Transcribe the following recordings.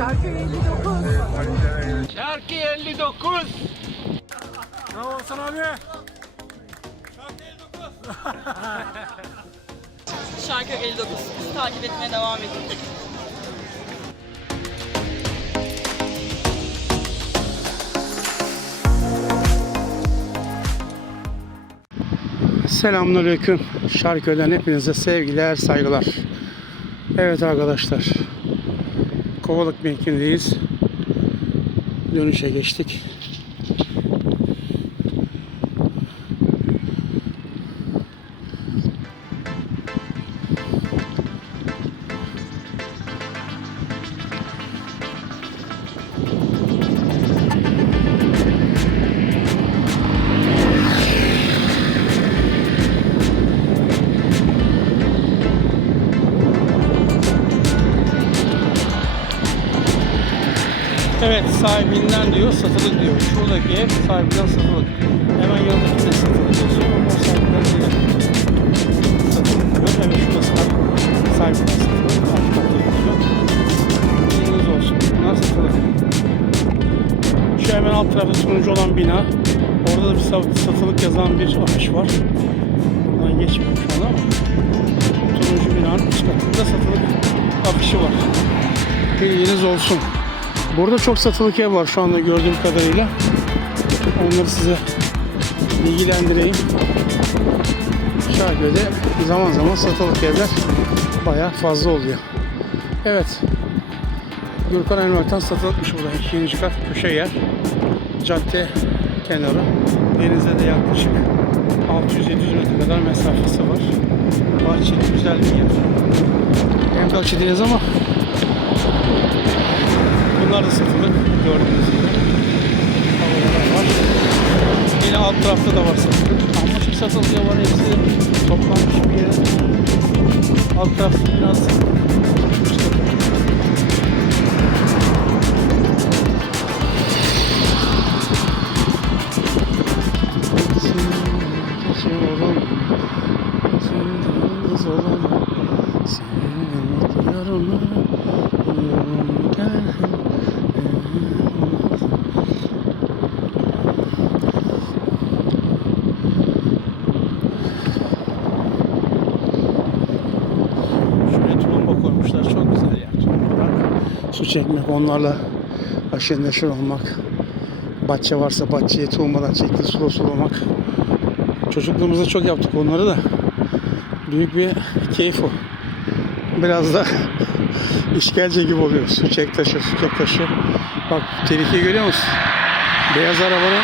Şarkı 59. Şarkı 59. Bravo Hasan abi. Şarkı 59. Bizi takip etmeye devam edin. Selamünaleyküm. Şarköy'den hepinize sevgiler, saygılar. Evet arkadaşlar. Kovalık mevkindeyiz. Dönüşe geçtik. Evet sahibinden diyor satılık diyor. Şuradaki ev sahibinden satılık. Hemen yanındaki de satılık yazıyor. O sahibinden değil. Satılık diyor. Evet şurası var. Sahibinden satılık. Alt katta yazıyor. Bilginiz olsun. Bunlar satılık. Şu hemen alt tarafta sunucu olan bina. Orada da bir sat- satılık yazan bir afişi var. Buradan geçmiyorum şu an ama. Turuncu binanın üst katında satılık afişi var. Bilginiz olsun. Burada çok satılık ev var şu anda gördüğüm kadarıyla. Onları size bilgilendireyim. Şarköy'de zaman zaman satılık evler bayağı fazla oluyor. Evet. Gürkan Elmak'tan satılıkmış burada. İkinci kat köşe yer. Cadde kenarı. Denize de yaklaşık 600-700 metre kadar mesafesi var. Bahçeli güzel bir yer. Emlakçı değiliz ama Bunlar da satılık gördüğünüz gibi. Yine alt tarafta da var satılık. Ama şu satılık var hepsi toplanmış bir yere. Alt tarafta biraz çekmek, onlarla aşırı neşir olmak. Bahçe varsa bahçeye tulumbadan çekti sula sulamak. Çocukluğumuzda çok yaptık onları da. Büyük bir keyif o. Biraz da işkence gibi oluyor. Su çek taşı, su çek taşı. Bak tehlikeyi görüyor musun? Beyaz arabanın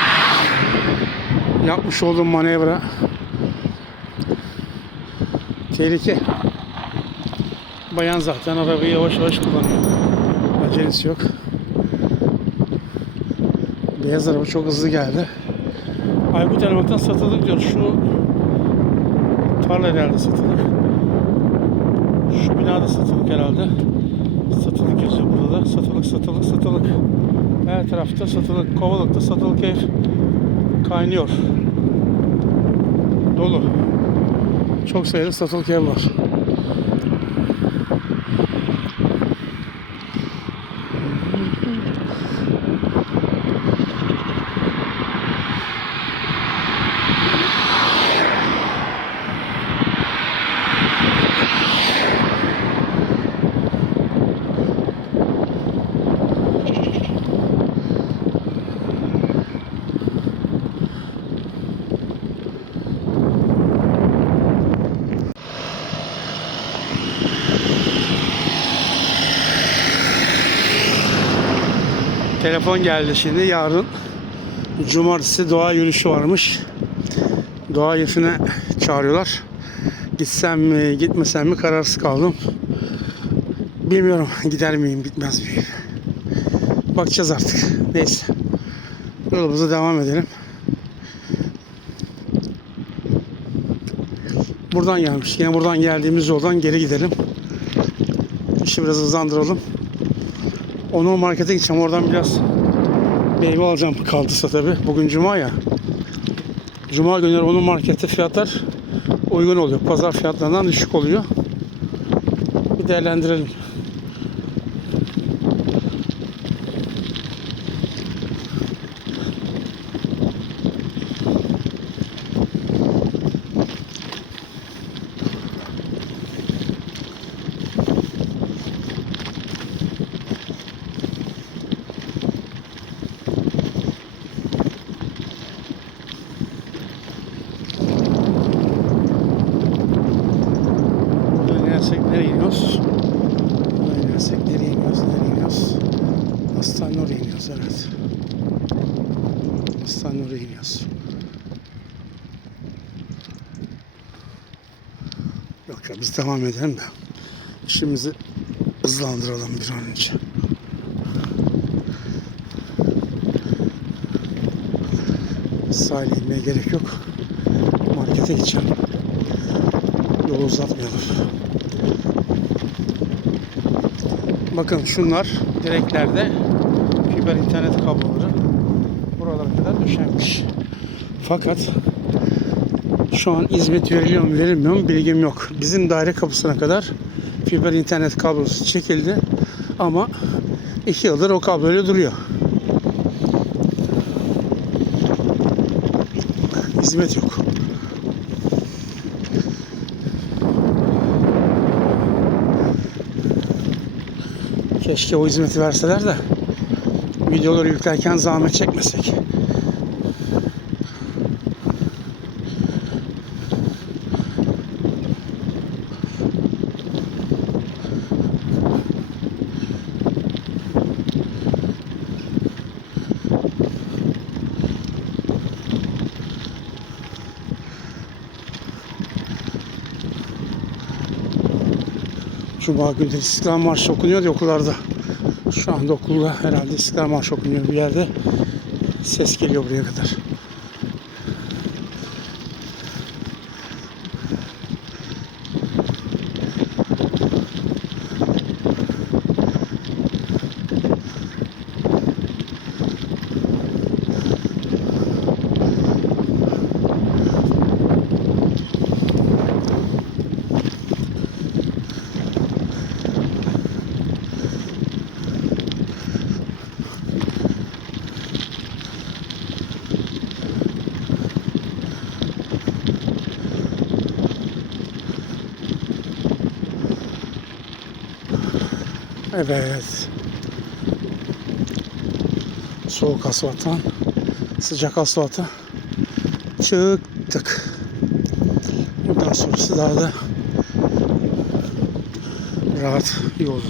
yapmış olduğum manevra tehlike. Bayan zaten arabayı yavaş yavaş kullanıyor. Acelesi yok. Beyaz araba çok hızlı geldi. Aykut Elmak'tan satılık diyor. Şu tarla herhalde satılık. Şu bina da satılık herhalde. Satılık yazıyor burada da. Satılık, satılık, satılık. Her tarafta satılık. Kovalık'ta satılık ev kaynıyor. Dolu. Çok sayıda satılık ev var. Telefon geldi şimdi. Yarın cumartesi doğa yürüyüşü varmış. Doğa yürüyüşüne çağırıyorlar. Gitsem mi gitmesem mi kararsız kaldım. Bilmiyorum gider miyim gitmez miyim. Bakacağız artık. Neyse. Yolumuza devam edelim. Buradan gelmiş. Yine buradan geldiğimiz yoldan geri gidelim. İşi biraz hızlandıralım. Onu markete gideceğim. Oradan biraz meyve alacağım kaldıysa tabi. Bugün cuma ya. Cuma günleri onun markette fiyatlar uygun oluyor. Pazar fiyatlarından düşük oluyor. Bir değerlendirelim. Biz devam edelim de işimizi hızlandıralım bir an önce. Sahile inmeye gerek yok. Markete gideceğim. Yolu uzatmayalım. Bakın şunlar direklerde fiber internet kabloları buralara kadar döşenmiş. Fakat şu an hizmet veriliyor mu verilmiyor mu bilgim yok. Bizim daire kapısına kadar fiber internet kablosu çekildi ama iki yıldır o kablo öyle duruyor. Hizmet yok. Keşke o hizmeti verseler de videoları yüklerken zahmet çekmesek. Cuma günleri İstiklal Marşı okunuyor ya okullarda. Şu anda okulda herhalde İstiklal Marşı okunuyor bir yerde. Ses geliyor buraya kadar. Evet. Soğuk asfalttan sıcak asfalta çıktık. Bundan sonrası daha da rahat yol.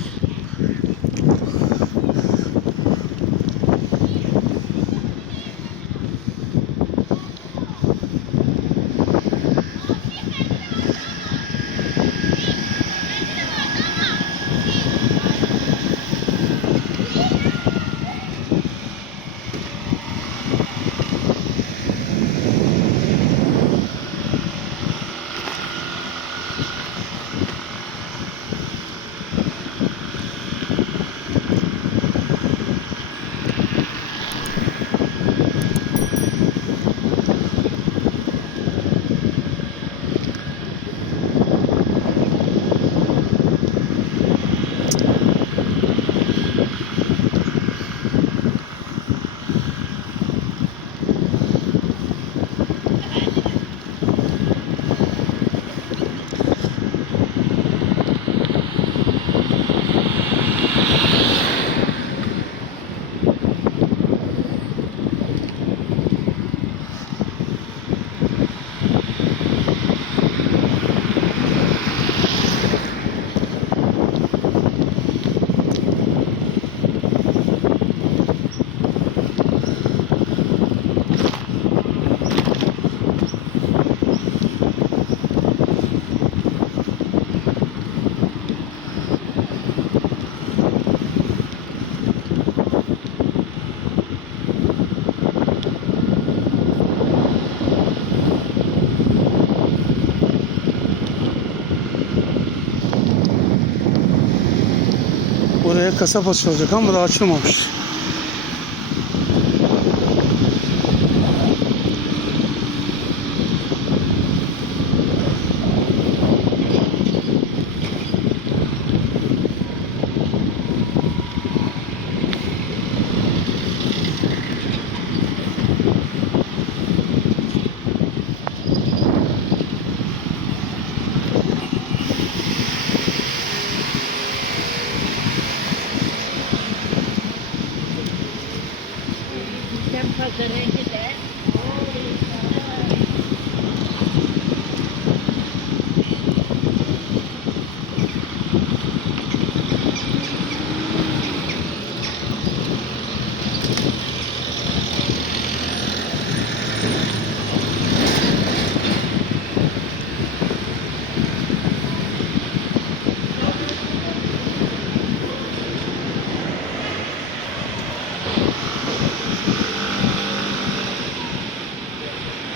Buraya kasap açılacak ama daha açılmamış.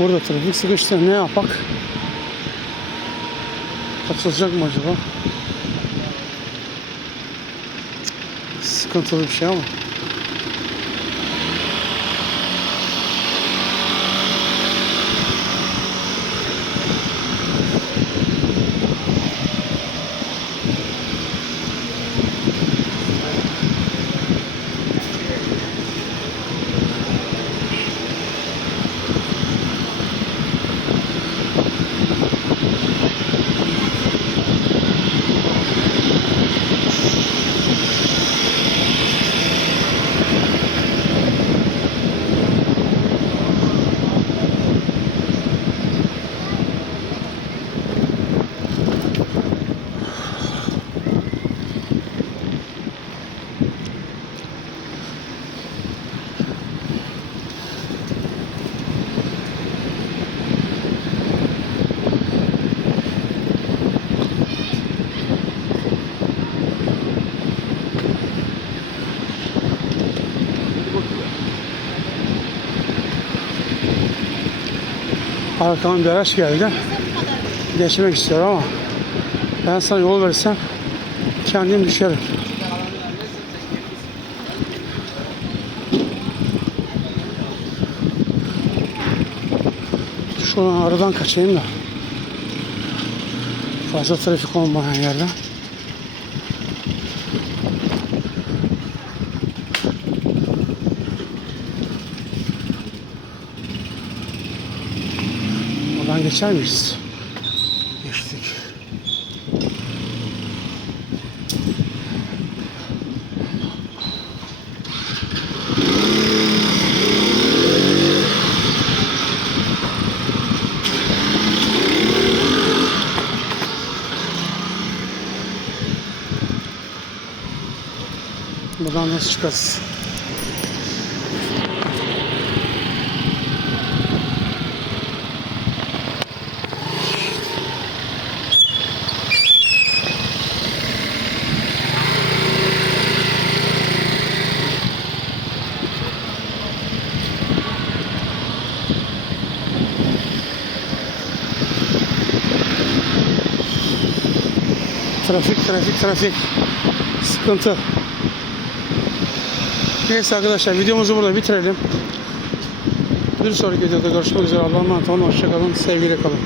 Burada trafik sıkıştı. Ne yapak? Açılacak mı acaba? Sıkıntılı bir şey ama. Arkadan bir araç geldi. Geçmek istiyor ama ben sana yol versem kendim düşerim. Şuradan aradan kaçayım da fazla trafik olmayan yerden. Oradan geçer miyiz? Geçtik. Buradan nasıl çıkarız? Trafik, trafik, trafik. Sıkıntı. Neyse arkadaşlar videomuzu burada bitirelim. Bir sonraki videoda görüşmek üzere. Allah'a emanet olun. Hoşçakalın. Sevgiyle kalın.